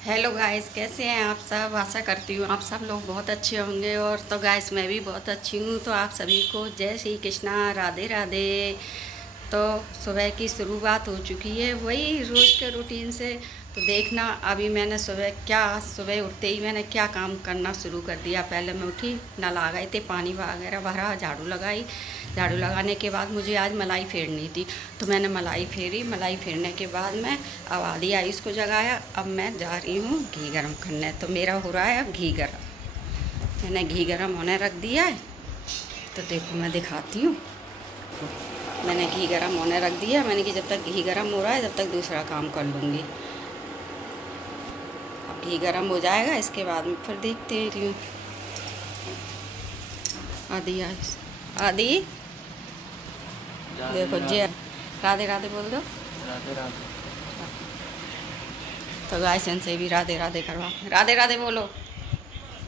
Hello guys, कैसे हैं आप सब। आशा करती हूँ आप सब लोग बहुत अच्छे होंगे। और तो गाइस मैं भी बहुत अच्छी हूँ। तो आप सभी को जय श्री कृष्णा, राधे राधे। तो सुबह की शुरुआत हो चुकी है वही रोज़ के रूटीन से। तो देखना अभी मैंने सुबह उठते ही मैंने क्या काम करना शुरू कर दिया। पहले मैं उठी, नल आ गए थे, पानी वगैरह भरा, झाड़ू लगाई। झाड़ू लगाने के बाद मुझे आज मलाई फेरनी थी, तो मैंने मलाई फेरी। मलाई फेरने के बाद मैं अब आधी आई इसको जगाया। अब मैं जा रही हूँ घी गरम करने। तो मेरा हो रहा है अब घी गरम। मैंने घी गरम होने रख दिया है। तो देखो मैं दिखाती हूँ। मैंने घी गरम होने रख दिया। मैंने कि जब तक घी गरम हो रहा है तब तक दूसरा काम कर लूँगी। अब घी गरम हो जाएगा, इसके बाद में फिर देखते हूँ। आदि आदि देखो जे राधे राधे बोल दो। राधे राधे। तो गाय से भी राधे राधे करवा, राधे राधे बोलो।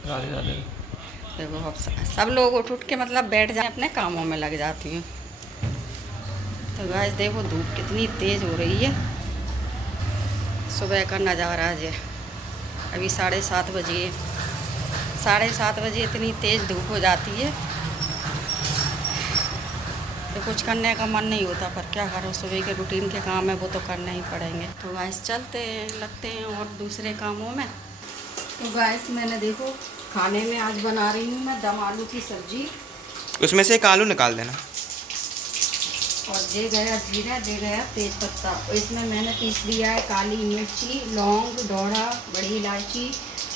राधे राधे। देखो अब सब लोग उठ के मतलब बैठ जाए, अपने कामों में लग जाती हूँ। तो गाय देखो धूप कितनी तेज़ हो रही है। सुबह का नज़ारा है। अभी 7:30 बजे है। 7:30 बजे इतनी तेज़ धूप हो जाती है तो कुछ करने का मन नहीं होता, पर क्या करो, सुबह के रूटीन के काम है वो तो करने ही पड़ेंगे। तो गैस चलते हैं, लगते हैं और दूसरे कामों में। तो गैस मैंने देखो खाने में आज बना रही हूँ मैं दम आलू की सब्जी। उसमें से एक आलू निकाल देना। और दे गया जीरा, दे गया तेज पत्ता। और इसमें मैंने पीस लिया है काली मिर्ची, लौंग, डोड़ा, बड़ी इलायची,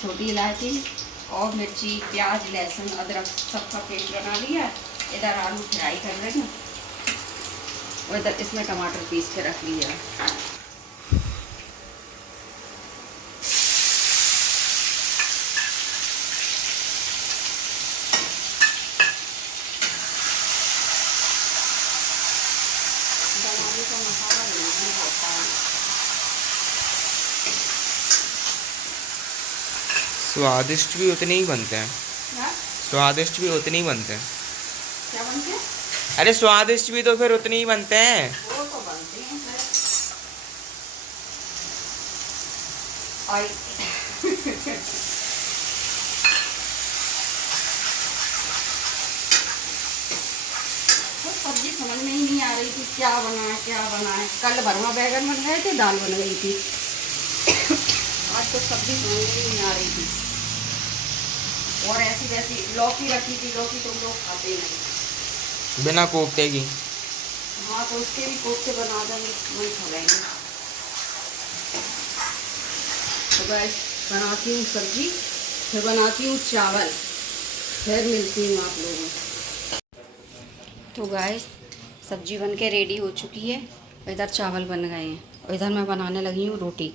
छोटी इलायची और मिर्ची, प्याज, लहसुन, अदरक सबका पेस्ट बना लिया। इधर आलू फ्राई कर रही हूँ और इधर इसमें टमाटर पीस के रख लिया। आलू का मसाला बनाना होता है। स्वादिष्ट भी उतने ही बनते हैं। हाँ? स्वादिष्ट भी उतने ही बनते हैं। क्या बनते हैं? अरे स्वादिष्ट भी तो फिर उतने ही बनते हैं। वो तो बनते हैं और तो सब्जी समझ में ही नहीं आ रही थी क्या बनाए। कल भरवा बैगन बन गए थे, दाल बन गई थी। आज तो सब्जी समझ में ही नहीं आ रही थी। और ऐसी वैसी लौकी रखी थी, लौकी तो लोग खाते ही नहीं। बिना कोफ्ते की। हाँ तो उसके भी कोफ्ते बना देंगे, वही खा लेंगे। तो गाइस बनाती हूँ सब्जी, फिर बनाती हूँ चावल, फिर मिलती हूँ आप लोगों से। तो गाइस सब्जी बन के रेडी हो चुकी है। इधर चावल बन गए हैं और इधर मैं बनाने लगी हूँ रोटी।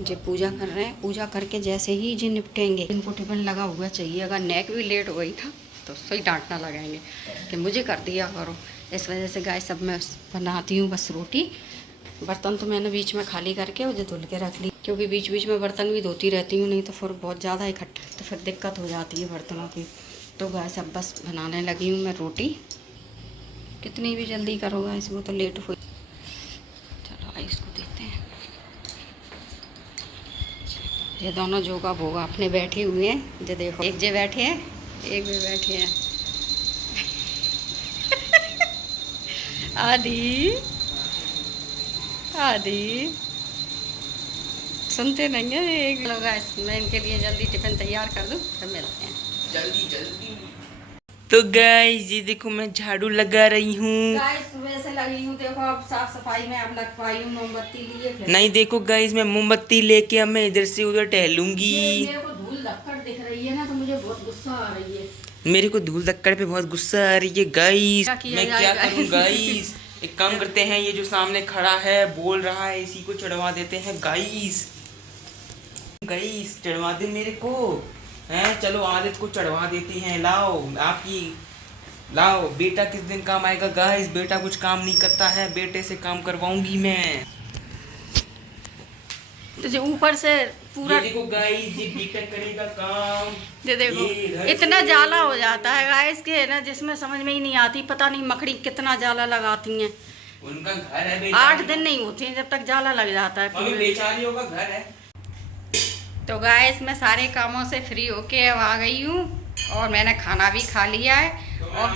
जो पूजा कर रहे हैं, पूजा करके जैसे ही जी निपटेंगे, इनको टिफिन लगा हुआ चाहिए। अगर नेक भी लेट हो गई ना तो सही डांटना लगाएंगे कि मुझे कर दिया करो। इस वजह से गाय सब मैं बनाती हूँ बस रोटी। बर्तन तो मैंने बीच में खाली करके मुझे धुल के रख ली, क्योंकि बीच बीच में बर्तन भी धोती रहती हूँ, नहीं तो फिर बहुत ज़्यादा इकट्ठा तो फिर दिक्कत हो जाती है बर्तनों की। तो गाय सब बस बनाने लगी हूँ मैं रोटी। कितनी भी जल्दी करो गाइस, वो तो लेट हुई। चलो इसको देते हैं। ये दोनों जोगा भोगा अपने बैठे हुए हैं। जो देखो एक जे बैठे हैं, एक भी बैठे हैं। आदि आदि सुनते नहीं है। एक लोग मैं इनके लिए जल्दी टिफिन तैयार कर दूँ, फिर मिलते हैं। जल्दी जल्दी। तो गाइस ये देखो मैं झाड़ू लगा रही हूँ। गाइस सुबह से लगी हूँ, देखो अब साफ सफाई में अब लग पाई हूँ। मोमबत्ती लिए फिर नहीं देखो गाइस, मैं मोमबत्ती लेके अब मैं इधर से उधर टहलूंगी। मेरे को धूल धक्कड़ दिख रही है ना, तो मुझे बहुत गुस्सा आ रही है। मेरे को धूल धक्कड़ पे बहुत गुस्सा आ रही है गाइस। मैं क्या करूँ गाइस? गाइस, एक काम करते हैं, ये जो सामने खड़ा है बोल रहा है, इसी को चढ़वा देते हैं गाइस। गाइस चढ़वा दे मेरे को हैं, चलो आदित को चढ़वा देते हैं। लाओ आपकी, लाओ बेटा किस दिन काम आएगा गाइस। बेटा कुछ काम नहीं करता है, बेटे से काम करवाऊंगी मैं। तो जो ऊपर से पूरा ये देखो गाइस, ये बेटा करेगा काम। ये देखो ये इतना जाला हो जाता है गाइस के ना, जिसमें समझ में ही नहीं आती। पता नहीं मकड़ी कितना जाला लगाती हैं। उनका घर है 8 दिन नहीं होते हैं जब तक जाला लग जाता है मम्मी बेचारियों का घर है। तो गाइस मैं सारे कामों से फ्री होके अब आ गई हूँ और मैंने खाना भी खा लिया है और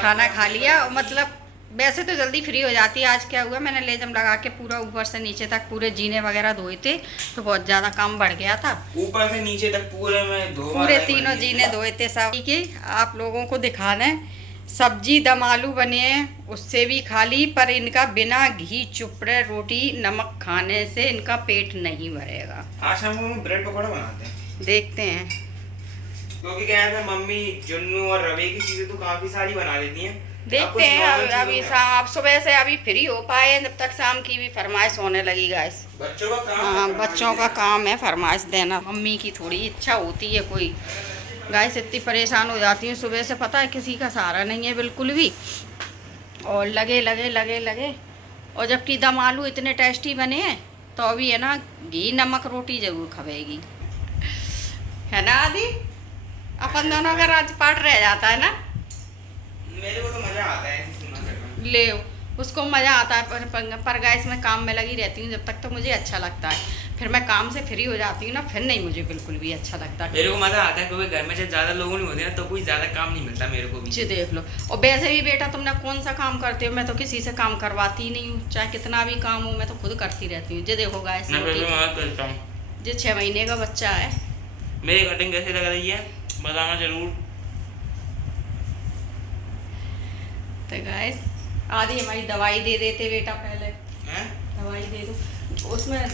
खाना खा लिया। मतलब वैसे तो जल्दी फ्री हो जाती है। आज क्या हुआ, मैंने लेजम लगा के पूरा ऊपर से नीचे तक पूरे जीने वगैरह धोए थे तो बहुत ज़्यादा काम बढ़ गया था। ऊपर से नीचे तक पूरे में पूरे 3 जीने धोए थे सब। ठीक है, आप लोगों को दिखाना है। सब्जी दम आलू बने हैं, उससे भी खा ली, पर इनका बिना घी चुपड़े रोटी नमक खाने से इनका पेट नहीं भरेगा। आज हम ब्रेड पकौड़ा बनाते हैं, देखते हैं। क्योंकि क्या है मम्मी जुन्नू और रवे की चीजें तो काफी सारी बना लेती हैं। देखते हैं अभी आप सुबह से अभी फ्री हो पाए, जब तक शाम की भी फरमाइश होने लगी गाइस। बच्चों का काम हाँ, बच्चों का काम है फरमाइश देना। मम्मी की थोड़ी इच्छा होती है कोई। गाइस इतनी परेशान हो जाती हूँ सुबह से, पता है किसी का सहारा नहीं है बिल्कुल भी, और लगे लगे लगे लगे। और जबकि दम आलू इतने टेस्टी बने हैं तो अभी है ना घी नमक रोटी जरूर खवेगी, है ना आदि? अपन दोनों का राजपाट रह जाता है ना। मेरे को तो मजा आता है ऐसे सुनना करना। ले उसको मज़ा आता है, पर गाइस मैं काम में लगी रहती हूँ जब तक तो मुझे अच्छा लगता है। फिर मैं काम से फ्री हो जाती हूँ ना, फिर नहीं मुझे बिल्कुल भी अच्छा लगता। मेरे को मजा आता है क्योंकि घर में जब ज़्यादा लोग नहीं होते ना तो कोई ज़्यादा काम नहीं मिलता मेरे को भी। जी देख लो। और वैसे भी बेटा तुमने कौन सा काम करते हो, मैं तो किसी से काम करवाती ही नहीं हूँ, चाहे कितना भी काम हो मैं तो खुद करती रहती हूँ। जी देखो गाइस, जी 6 महीने का बच्चा है। मेरी कटिंग कैसे लग रही है बताना जरूर। तो गाइस आदि हमारी दवाई दे देते बेटा, पहले दवाई दे दो। उसमें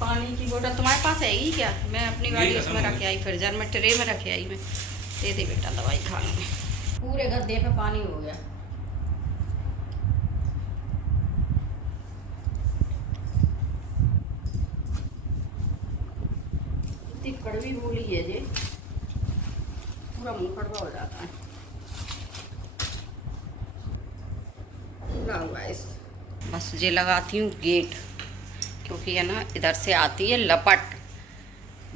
पानी की बोतल तुम्हारे पास है ही क्या? मैं अपनी गाड़ी उसमें रख आई, फ्रीजर में ट्रे में रख आई। मैं दे दे बेटा दवाई खाने में। पूरे गद्दे पे पानी हो गया। इतनी कड़वी बोली है जी, पूरा मुंह कड़वा हो जाता है। बस ये लगाती हूँ गेट, क्योंकि है ना इधर से आती है लपट।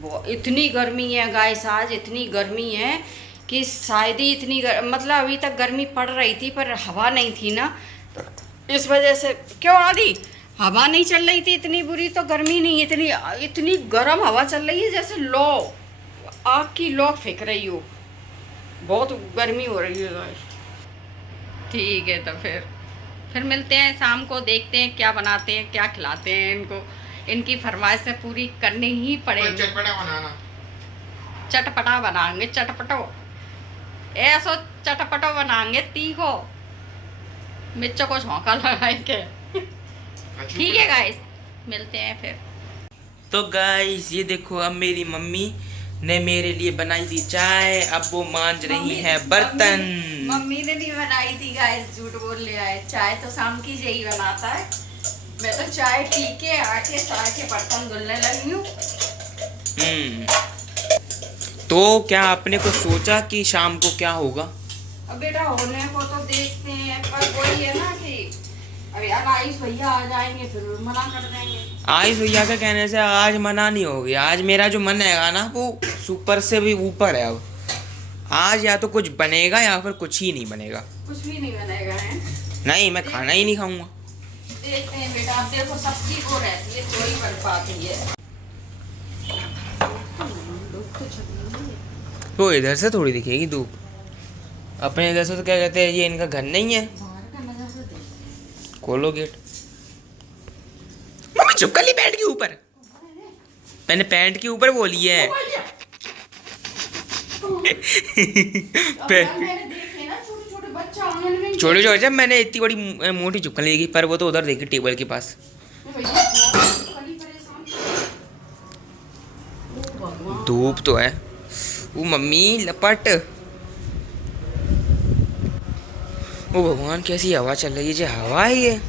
वो इतनी गर्मी है गाइस, आज इतनी गर्मी है कि शायद ही इतनी मतलब अभी तक गर्मी पड़ रही थी पर हवा नहीं थी ना, तो इस वजह से। क्यों आदि? हवा नहीं चल रही थी इतनी बुरी तो गर्मी नहीं, इतनी गर्म हवा चल रही है जैसे लो आग की लौ फेंक रही हो। बहुत गर्मी हो रही है गाइस। ठीक है, तो फिर मिलते हैं शाम को, देखते हैं क्या बनाते हैं, क्या खिलाते हैं इनको। इनकी फरमाइशें पूरी करनी ही पड़ेगी। चटपटा बनाना, चटपटा बनाएंगे, चटपटो ऐसो चटपटो बनाएंगे, तीखो मिर्चों को झोंका लगाएंगे। ठीक है गाइस, मिलते हैं फिर। तो गाइस ये देखो अब मेरी मम्मी ने मेरे लिए बनाई थी चाय, अब वो मांज रही है बर्तन। मम्मी ने नहीं बनाई थी गाइस, झूठ बोल ले आए। चाय तो शाम की यही बनाता है। मैं तो चाय पी के आके चाय के बर्तन धुलने लगी हूँ। तो क्या आपने को सोचा कि शाम को क्या होगा? अब बेटा होने को तो देखते हैं, पर वही है ना कि अब यार आयुष भैया आ जाएंगे फिर मना कर देंगे। आयुष भैया के कहने से आज मना नहीं होगी। आज मेरा जो मन है ना वो सुपर से भी ऊपर है। अब आज या तो कुछ बनेगा या फिर कुछ ही नहीं बनेगा। कुछ भी नहीं बनेगा है? नहीं, मैं खाना ही नहीं खाऊंगा। देखते हैं बेटा, आप देखो सब्जी को रहती है कोई बन पाती है। तो इधर से थोड़ी दिखेगी धूप, अपने इधर से तो क्या कहते हैं ये इनका घर नहीं है। खोलो गेट। मम्मी चुप कर ली पैंट के ऊपर। मैंने पैंट के ऊपर बोली है। छोटे छोटे जब मैंने इतनी बड़ी मोटी चुपकन ली, पर वो तो उधर देखी टेबल के पास। धूप तो है। वो मम्मी लपट। ओ भगवान कैसी हवा चल रही है, जो हवा है ये।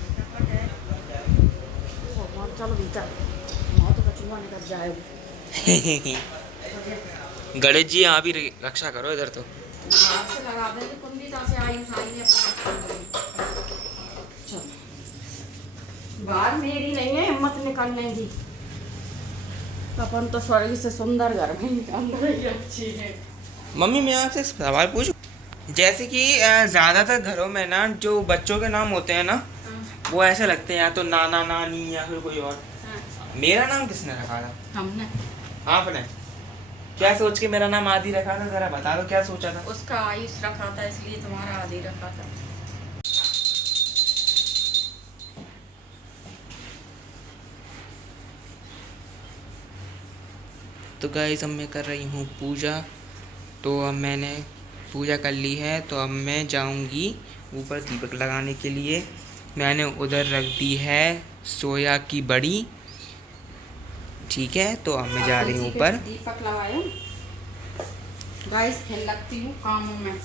गणेश जी आप ही रक्षा करो इधर तो। बाहर मेरी नहीं है हिम्मत निकलने की। अपन तो स्वर्ग से सुंदर घर में निकल रही अच्छी है। मम्मी मैं आपसे सवाल पूछूं, जैसे कि ज्यादातर घरों में ना जो बच्चों के नाम होते हैं ना, वो ऐसे लगते हैं या तो नाना नानी या फिर कोई और। मेरा नाम किसने रखा था? हमने। आपने? क्या सोच के मेरा नाम आदि रखा था, जरा बता दो क्या सोचा था? उसका आयुष रखा था इसलिए तुम्हारा आदि रखा था। तो गाइस अब मैं कर रही हूँ पूजा। तो अब मैंने पूजा कर ली है, तो अब मैं जाऊँगी ऊपर दीपक लगाने के लिए। मैंने उधर रख दी है सोया की बड़ी, ठीक है। तो अब मैं जा रही हूँ ऊपर। दीपक लगाए गाइस, खेल लगती हूँ कामों में।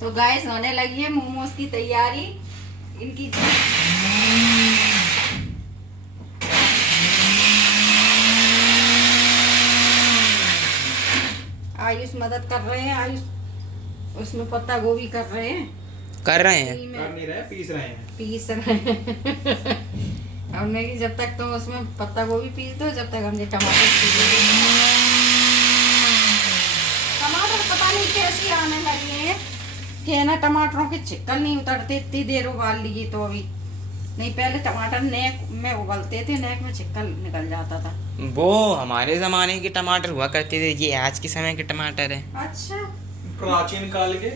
तो गाइस होने लगी है मोमोज की तैयारी इनकी। आयुष मदद कर रहे हैं, आयुष उसमें पत्ता गोभी कर रहे हैं। कर रहे हैं? कर नहीं रहे, पीस रहे हैं। पीस रहे हैं। हमने कि जब तक तुम उसमें पत्ता गोभी पीस दो, जब तक हमने टमाटर पीस दो। टमाटर पता नहीं कैसी आने लगी है कि है ना, टमाटरों के छिक्कल नहीं उतरते, इतनी देर उबाल लीजिए तो अभी नहीं। पहले टमाटर नेक में उबलते थे, नेक में छिक्कल निकल जाता था। वो हमारे जमाने के टमाटर हुआ करते थे, ये आज के समय के टमाटर है। अच्छा, प्राचीन काल के।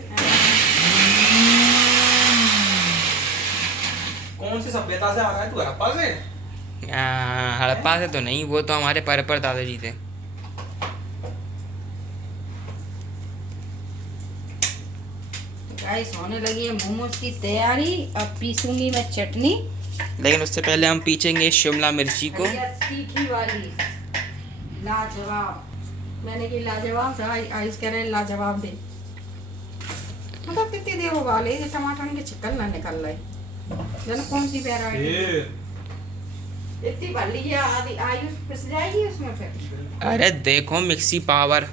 कौन सी सभ्यता से आ रहा है तू? हड़प्पा से? हड़प्पा से तो नहीं, वो तो हमारे पर दादाजी थे। गाइस होने लगी है मोमोज की तैयारी। अब पीसूंगी मैं चटनी, लेकिन उससे पहले हम पीछेंगे शिमला मिर्ची को। तीखी वाली लाजवाब। मैंने की लाजवाब था, आयुष कह रहे लाजवाब दे। मतलब कितनी देर उबाले ये टमाटर के छिक्कल ना निकल रहे। जानो कौन सी वैरायटी इतनी भर लीजिए, आदि आयुष पिस जाएगी उसमें फिर। अरे देखो मिक्सी पावर।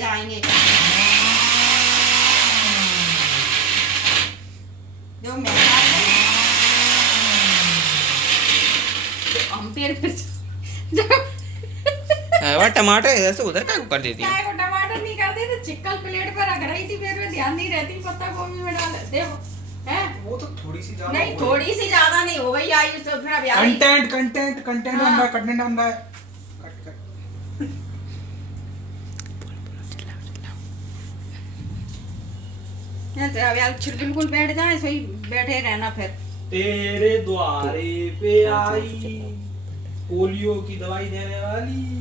जाएंगे जो मैं टमाटर ऐसे उधर क्या कर देती है? को टमाटर नहीं करते तो चिकन प्लेट पर रख रही थी, फिर में ध्यान नहीं रहती, पत्ता गोभी में डाल देखो है। वो तो थोड़ी सी ज्यादा नहीं, थोड़ी सी ज्यादा नहीं हो गई आयुष तो फिर अब कंटेंट बन रहा है, कंटेंट बन रहा है। अब यार बिल्कुल बैठ जाए, सही बैठे रहना फिर। तेरे द्वारे पे आई पोलियो की दवाई देने वाली।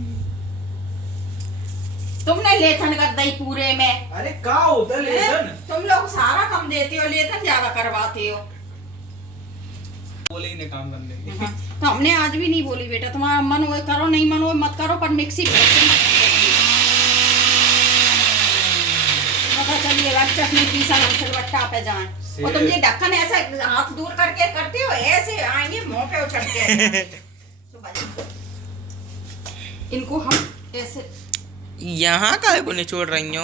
तुमने लेखन कर दी पूरे में। अरे क्या होता है लेखन? तुम लोग सारा कम देते हो, लेखन ज्यादा करवाते हो। बोले ही ने काम करने के। तो हमने आज भी नहीं बोली बेटा, तुम्हारा मन वो करो, नहीं मन वो मत करो, पर मिक्सी पता चलिएगा चटनी पीसा हम सिलबट्टा पे जाए। और तुम ये ढक्कन ऐसा हाथ दूर करके करते हो, ऐसे आएंगे मुंह पे उछल के। इनको हम ऐसे यहाँ काहे को निचोड़ रही हो?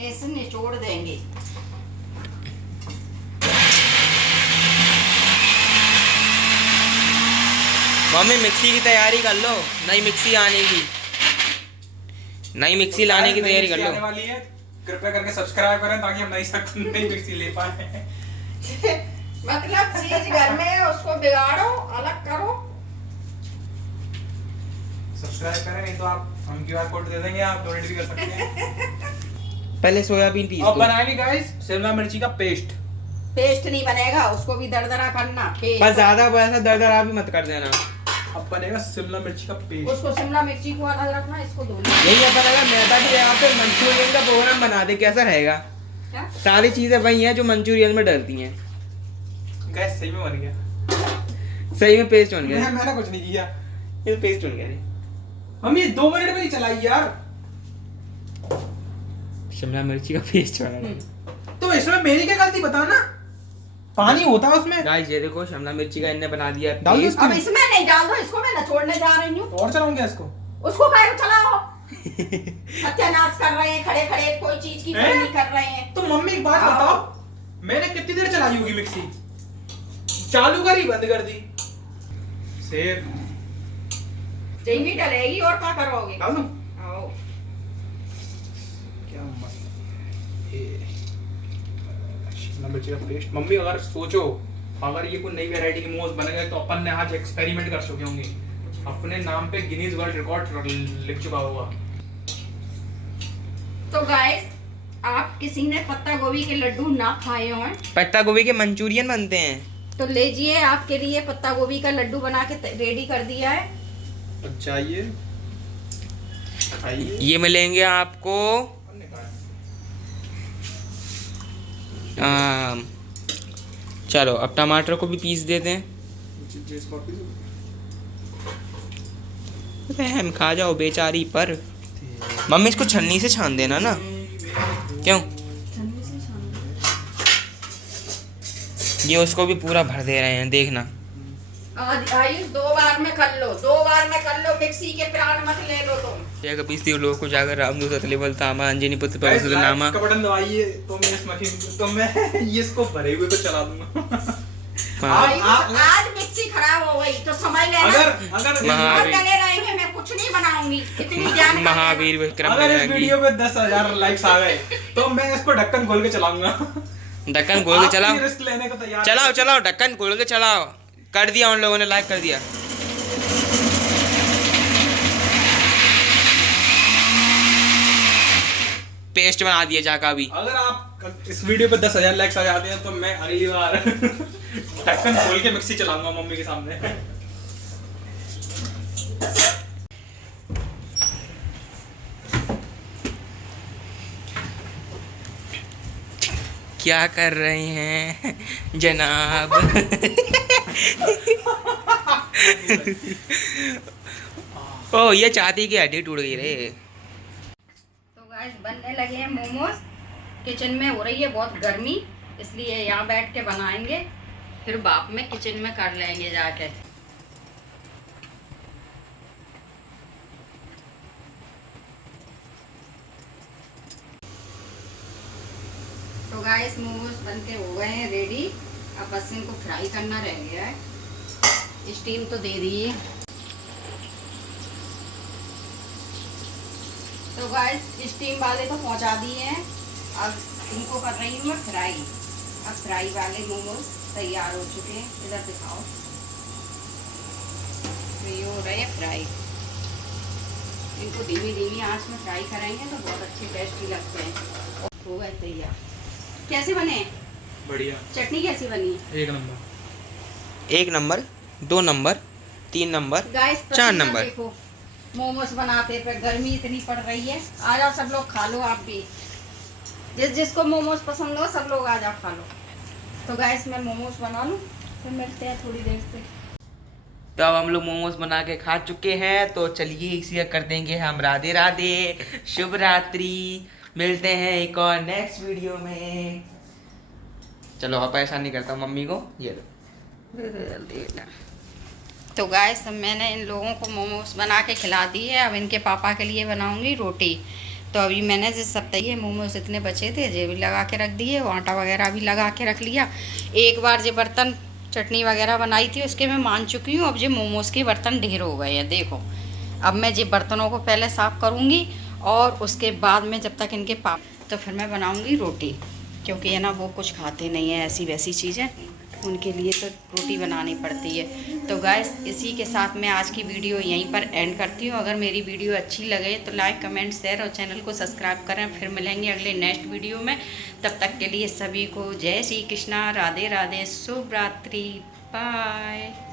ऐसे निचोड़ देंगे। मम्मी मिक्सी की तैयारी कर लो, नई मिक्सी आने की, नई मिक्सी लाने की तैयारी कर लो। आने वाली है, कृपया करके सब्सक्राइब करें ताकि हम नई मिक्सी ले पाए। मतलब चीज घर में है उसको बिगाड़ो, अलग करो। सब्सक्राइब करें, नहीं तो हम QR कोड दे देंगे, आप डोनेट भी कर सकते हैं। पहले सोयाबीन पीस अब दो। बनाएंगे गाइस शिमला मिर्ची का पेस्ट। पेस्ट नहीं बनेगा, उसको भी दरदरा करना। बस ज्यादा वैसा दरदरा भी मत कर देना। अब बनेगा शिमला मिर्ची का पेस्ट। उसको शिमला मिर्ची को अलग रखना, इसको धो लेना। यही पता लगा मैदा की जगह पे मंचूरियन का प्रोग्राम बना दे, कैसा रहेगा? क्या? सारी चीजें वही हैं जो मंचूरियन में डलती हैं। गैस सही में बन गया। सही में पेस्ट बन गया। मैंने कुछ नहीं किया, ये पेस्ट बन गया रे। मम्मी 2 मिनट में नहीं चलाई यार। शिमला मिर्ची का पेस्ट बना। तो इसमें मेरी क्या गलती बताओ ना? पानी होता है उसमें। गाइस ये देखो शिमला मिर्ची का इनने बना दिया डाल दो पेस्ट। अब इसमें नहीं डाल दो, इसको मैं नचोड़ने जा रही हूँ। और चलाऊंगा इसको। उसको काहे को चलाओ? सत्यानाश कर रहे हैं खड़े खड़े, कोई चीज की कोई नहीं कर रहे हैं। तो मम्मी एक बात बताओ, मैंने कितनी देर चलाई होगी मिक्सी? चालू करी बंद कर दी। शेर चीनी डलेगी और क्या करोगे? डाल दूं? आओ। क्या मस्त ये शिमला मिर्च का पेस्ट। मम्मी अगर सोचो अगर ये कोई नई वैरायटी के मोमोज बन गए तो अपन ने आज एक्सपेरिमेंट कर चुके होंगे, अपने नाम पे गिनीज वर्ल्ड रिकॉर्ड लिख चुका होगा। तो गाइस आप किसी ने पत्ता गोभी के लड्डू ना खाए हो पत्ता गोभी के मंचूरियन बनते हैं, तो लीजिए, आपके लिए पत्ता गोभी का लड्डू बना के रेडी कर दिया है। तो चाहिए खाइए। ये मिलेंगे आपको चलो अब टमाटर को भी पीस देते हैं। हम खा जाओ बेचारी पर। मम्मी इसको छन्नी से छान देना ना, क्यों? ये उसको भी पूरा भर दे रहे हैं, देखना। आयुष 2 बार में कर लो, 2 बार में कर लो, मिक्सी के प्राण मत ले लो तुम। जय कपीस्ती लोग को जाकर रामदूत सतले बलतामा अंजनी पुत्र पवसुत नामा। का बटन दबाइए तो मैं इस मशीन तो मैं ये इसको भरे हुए को चला दूंगा। आयुष आज मिक्सी खराब हो गई तो समझ लेना। अगर और डले रहेंगे, मैं कुछ नहीं बनाऊंगी, इतनी जान। महावीर विक्रम अगर इस बजरंगी। वीडियो पे 10,000 लाइक्स आ गए तो मैं इसको ढक्कन खोल के चलाऊंगा। ढक्कन खोल के चलाओ, रिस्क लेने को तैयार। चलाओ चलाओ, ढक्कन खोल के चलाओ। कर दिया उन लोगों ने, लाइक कर दिया। पेस्ट बना दिया जाका भी। अगर आप इस वीडियो पे 10,000 लाइक्स आ जाते हैं तो मैं अगली बार ढक्कन खोल के मिक्सी चलाऊंगा मम्मी के सामने। क्या कर रहे हैं जनाब? ओ ये चाहती की हड्डी टूट गई रे। तो गाइस बनने लगे हैं मोमोज। किचन में हो रही है बहुत गर्मी, इसलिए यहाँ बैठ के बनाएंगे, फिर बाप में किचन में कर लेंगे जाके। तो गाइस मोमोज बनके हो गए हैं रेडी। अब बस इनको फ्राई करना रह गया है। स्टीम तो दे दी है। तो गाइस स्टीम वाले तो पहुंचा दिए हैं, अब इनको कर रही हूँ मैं फ्राई। अब फ्राई वाले मोमोज तैयार हो चुके हैं, इधर दिखाओ। तो ये हो रहे हैं फ्राई। इनको धीमी धीमी आंच में फ्राई करेंगे तो बहुत अच्छे टेस्टी लगते हैं। हो गए तैयार। कैसे बने? बढ़िया। चटनी कैसी बनी? 1 number. 1 number, 2 number, 3 number, guys 4 number. देखो मोमोज बनाते पे गर्मी इतनी पड़ रही है। आ जाओ सब लोग खा लो, आप भी जिसको मोमोज पसंद हो सब लोग आ जाओ खा लो। तो गाइस मैं मोमोज बना लूँ, फिर मिलते हैं थोड़ी देर से। तो अब हम लोग मोमोज बना के खा चुके हैं, तो चलिए इसी कर देंगे हम राधे राधे, शुभ रात्रि। मिलते हैं एक और नेक्स्ट वीडियो में। चलो अब ऐसा नहीं करता मम्मी को, ये लो। तो गाइस मैंने इन लोगों को मोमोज बना के खिला दी है। अब इनके पापा के लिए बनाऊंगी रोटी। तो अभी मैंने जिस सप्ताह ये मोमोज इतने बचे थे जे भी लगा के रख दिए, आटा वगैरह भी लगा के रख लिया। एक बार जो बर्तन चटनी वगैरह बनाई थी उसके मैं मान चुकी हूँ। अब जो मोमोज के बर्तन ढेर हो गए हैं, देखो। अब मैं जो बर्तनों को पहले साफ़ करूँगी और उसके बाद में जब तक इनके पाप, तो फिर मैं बनाऊँगी रोटी, क्योंकि है ना वो कुछ खाते नहीं है ऐसी वैसी चीज़ें, उनके लिए तो रोटी बनानी पड़ती है। तो गाइस इसी के साथ मैं आज की वीडियो यहीं पर एंड करती हूँ। अगर मेरी वीडियो अच्छी लगे तो लाइक कमेंट शेयर और चैनल को सब्सक्राइब करें। फिर मिलेंगे अगले नेक्स्ट वीडियो में। तब तक के लिए सभी को जय श्री कृष्णा, राधे राधे, शुभ रात्रि, बाय।